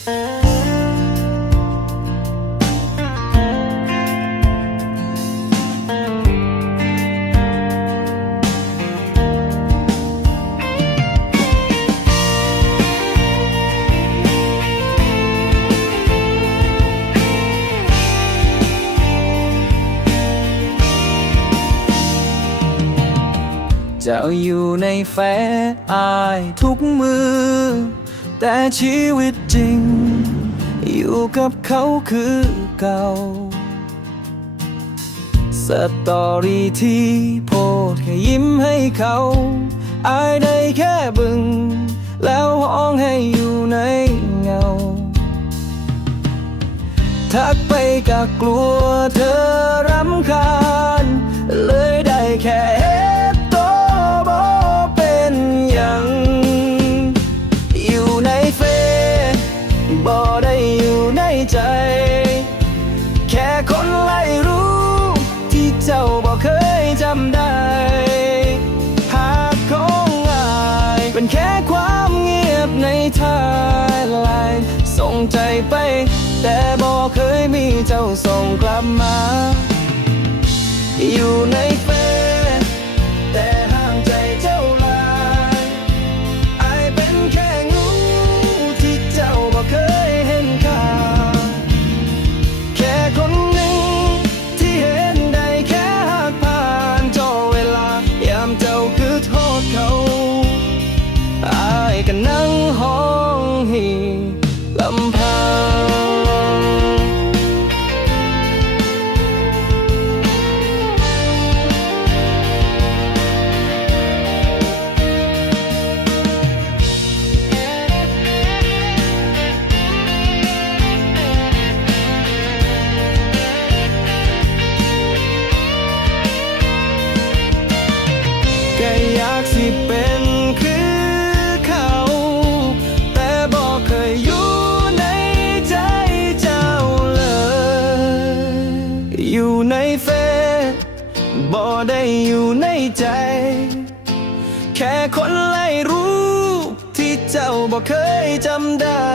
เจ้าอยู่ในแฟอายทุกมือ แต่ชีวิตจริง อยู่กับเขาคือเก่า สตอรี่ที่โพสต์แค่ยิ้มให้เขาอายได้แค่บึง แล้วห้องให้อยู่ในเงา ทักไปก็กลัวเธอรำคาญ ใจ แค่คนไล่รู้ ที่เจ้าบ่เคยจำได้ หากของงายเป็นแค่ความเงียบในทายไลน์ส่งใจไป แต่บ่เคยมีเจ้าส่งกลับมา อยู่ในเฟ อยู่ในเฟซบ่ได้อยู่ในใจ แค่คนไล่รู้ที่เจ้าบ่เคยจำได้